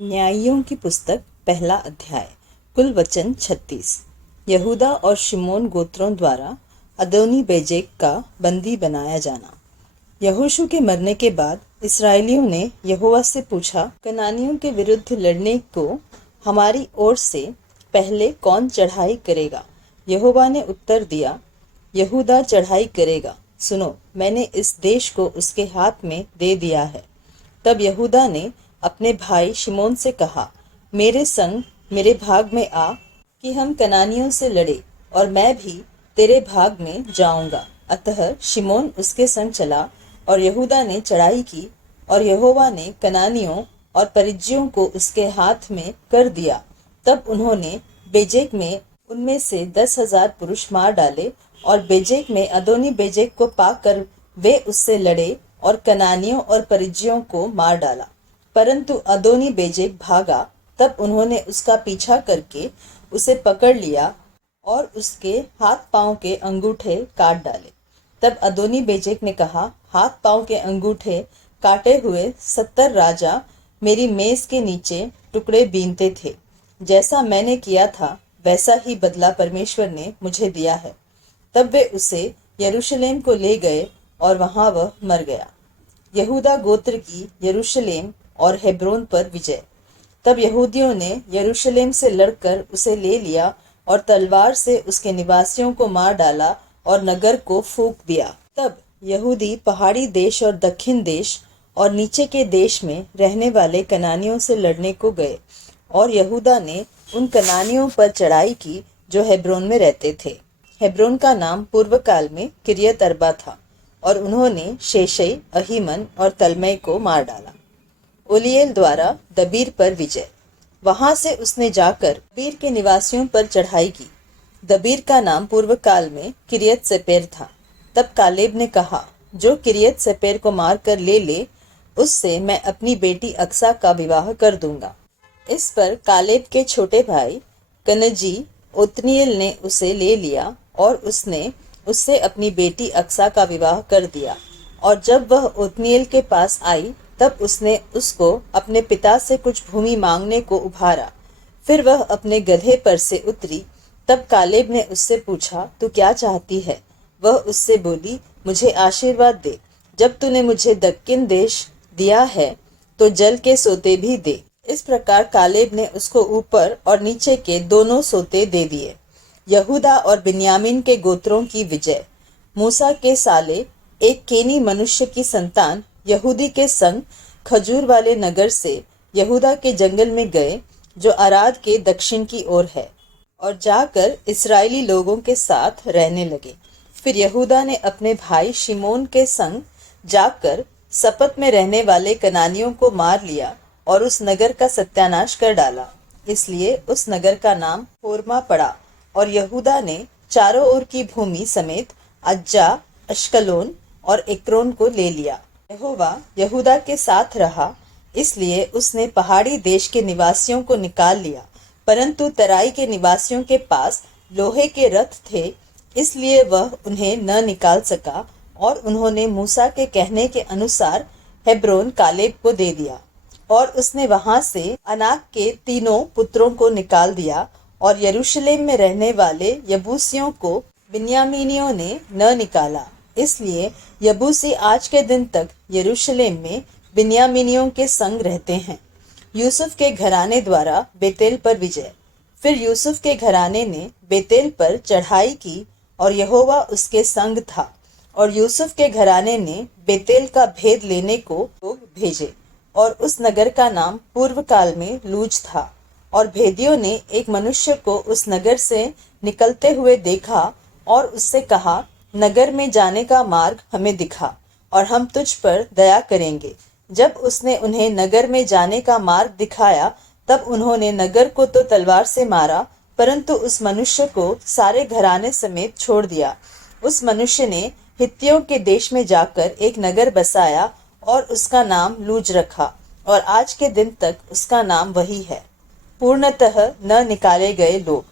न्यायियों की पुस्तक पहला अध्याय। कुल वचन 36। यहूदा और शिमोन गोत्रों द्वारा अदोनी बेजेक का बंदी बनाया जाना। यहोशू के मरने के बाद इस्राएलियों ने यहोवा से पूछा, कनानियों के विरुद्ध लड़ने को हमारी ओर से पहले कौन चढ़ाई करेगा? यहोवा ने उत्तर दिया, यहूदा चढ़ाई करेगा। सुनो, मैंने इस देश को उसके हाथ में दे दिया है। तब यहूदा ने अपने भाई शिमोन से कहा, मेरे संग मेरे भाग में आ कि हम कनानियों से लड़े, और मैं भी तेरे भाग में जाऊंगा। अतः शिमोन उसके संग चला और यहूदा ने चढ़ाई की, और यहोवा ने कनानियों और परिज्जियों को उसके हाथ में कर दिया। तब उन्होंने बेजेक में उनमें से 10,000 पुरुष मार डाले, और बेजेक में अदोनी बेजेक को पाकर वे उससे लड़े और कनानियों और परिज्जियों को मार डाला। परंतु अदोनी बेजेक भागा। तब उन्होंने उसका पीछा करके उसे पकड़ लिया और उसके हाथ पांव के अंगूठे काट डाले। तब अदोनी बेजेक ने कहा, हाथ पांव के अंगूठे काटे हुए 70 राजा मेरी मेज के नीचे टुकड़े बीनते थे। जैसा मैंने किया था वैसा ही बदला परमेश्वर ने मुझे दिया है। तब वे उसे यरूशलेम को ले गए और वहां वह मर गया। यहूदा गोत्र की यरूशलेम और हेब्रोन पर विजय। तब यहूदियों ने यरूशलेम से लड़कर उसे ले लिया और तलवार से उसके निवासियों को मार डाला और नगर को फूंक दिया। तब यहूदी पहाड़ी देश और दक्षिण देश और नीचे के देश में रहने वाले कनानियों से लड़ने को गए, और यहूदा ने उन कनानियों पर चढ़ाई की जो हेब्रोन में रहते थे। हेब्रोन का नाम पूर्व काल में किरियत अर्बा था, और उन्होंने शेशई, अहीमन और तलमै को मार डाला। ओलिएल द्वारा दबीर पर विजय। वहां से उसने जाकर दबीर के निवासियों पर चढ़ाई की। दबीर का नाम पूर्व काल में किरियत सेपेर था। तब कालेब ने कहा, जो किरियत सेपेर को मार कर ले ले, उससे मैं अपनी बेटी अक्सा का विवाह कर दूंगा। इस पर कालेब के छोटे भाई कनजी ओत्निएल ने उसे ले लिया, और उसने उससे अपनी बेटी अक्सा का विवाह कर दिया। और जब वह ओत्निएल के पास आई, तब उसने उसको अपने पिता से कुछ भूमि मांगने को उभारा। फिर वह अपने गधे पर से उतरी। तब कालेब ने उससे पूछा, तू क्या चाहती है? वह उससे बोली, मुझे आशीर्वाद दे। जब तूने मुझे दक्किन देश दिया है तो जल के सोते भी दे। इस प्रकार कालेब ने उसको ऊपर और नीचे के दोनों सोते दे दिए। यहूदा और बिन्यामीन के गोत्रों की विजय। मूसा के साले एक केनी मनुष्य की संतान यहूदी के संग खजूर वाले नगर से यहूदा के जंगल में गए, जो अराद के दक्षिण की ओर है, और जाकर इस्राएली लोगों के साथ रहने लगे। फिर यहूदा ने अपने भाई शिमोन के संग जाकर सपत में रहने वाले कनानियों को मार लिया और उस नगर का सत्यानाश कर डाला। इसलिए उस नगर का नाम होर्मा पड़ा। और यहूदा ने चारों ओर की भूमि समेत अज्जा, अश्कलोन और एक्रोन को ले लिया। यहोवा यहूदा के साथ रहा, इसलिए उसने पहाड़ी देश के निवासियों को निकाल लिया। परंतु तराई के निवासियों के पास लोहे के रथ थे, इसलिए वह उन्हें न निकाल सका, और उन्होंने मूसा के कहने के अनुसार हेब्रोन कालेब को दे दिया। और उसने वहां से अनाक के तीनों पुत्रों को निकाल दिया, और यरूशलेम में रहने वाले यबूसियों को बिन्यामीनियों ने न निकाला। इसलिए यबूसी आज के दिन तक यरूशलेम में बिन्यामीनियों के संग रहते हैं। यूसुफ के घराने द्वारा बेतेल पर विजय। फिर यूसुफ के घराने ने बेतेल पर चढ़ाई की, और यहोवा उसके संग था। और यूसुफ के घराने ने बेतेल का भेद लेने को लोग भेजे, और उस नगर का नाम पूर्व काल में लूज था। और भेदियों ने एक मनुष्य को उस नगर से निकलते हुए देखा, और उससे कहा, नगर में जाने का मार्ग हमें दिखा, और हम तुझ पर दया करेंगे। जब उसने उन्हें नगर में जाने का मार्ग दिखाया, तब उन्होंने नगर को तो तलवार से मारा, परंतु उस मनुष्य को सारे घराने समेत छोड़ दिया। उस मनुष्य ने हित्तियों के देश में जाकर एक नगर बसाया, और उसका नाम लूज रखा, और आज के दिन तक उसका नाम वही है। पूर्णतः न निकाले गए लोग।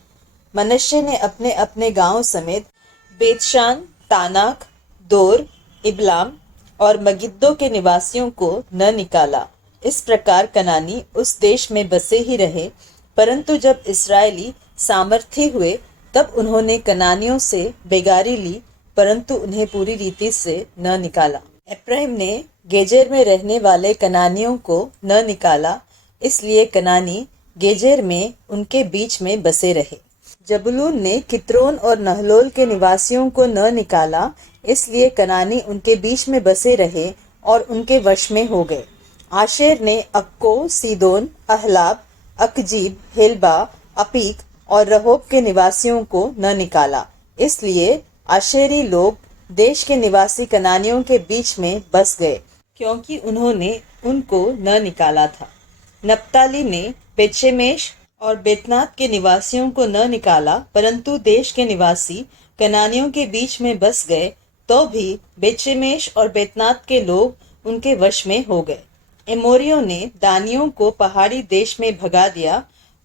मनश्शे ने अपने अपने गांव समेत बेतशान, तानाक, दोर, इबलाम और मगिद्दो के निवासियों को न निकाला। इस प्रकार कनानी उस देश में बसे ही रहे, परंतु जब इस्राएली सामर्थ्य हुए तब उन्होंने कनानियों से बेगारी ली, परंतु उन्हें पूरी रीति से न निकाला। एप्रैम ने गेजेर में रहने वाले कनानियों को न निकाला, इसलिए कनानी गेजेर में उनके बीच में बसे रहे। जबूलून ने कित्रोन और नहलोल के निवासियों को न निकाला, इसलिए कनानी उनके बीच में बसे रहे और उनके वश में हो गए। आशेर ने अक्को, सीदोन, अहलाब, अकजीब, हेलबा, अपीक और रहोब के निवासियों को न निकाला, इसलिए आशेरी लोग देश के निवासी कनानियों के बीच में बस गए, क्योंकि उन्होंने उनको न निकाला था। नप्ताली ने बेतशेमेश और बेतनात के निवासियों को न निकाला, परंतु देश के निवासी कनानियों के बीच में बस गए, तो भी बेतशेमेश और बेतनात के लोग उनके वश में हो गए। एमोरियों ने दानियों को पहाड़ी देश में भगा दिया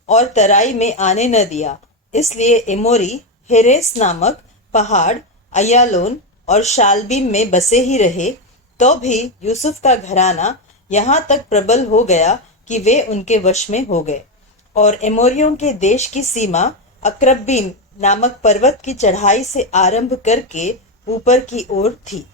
और तराई में आने न दिया, इसलिए एमोरी हेरेस नामक पहाड़, अय्यालोन और शालबीम में बसे ही रहे। तो भी यूसुफ का घराना यहाँ तक प्रबल हो गया कि वे उनके वश में हो गए, और एमोरियों के देश की सीमा अक्रब्बीम नामक पर्वत की चढ़ाई से आरंभ करके ऊपर की ओर थी।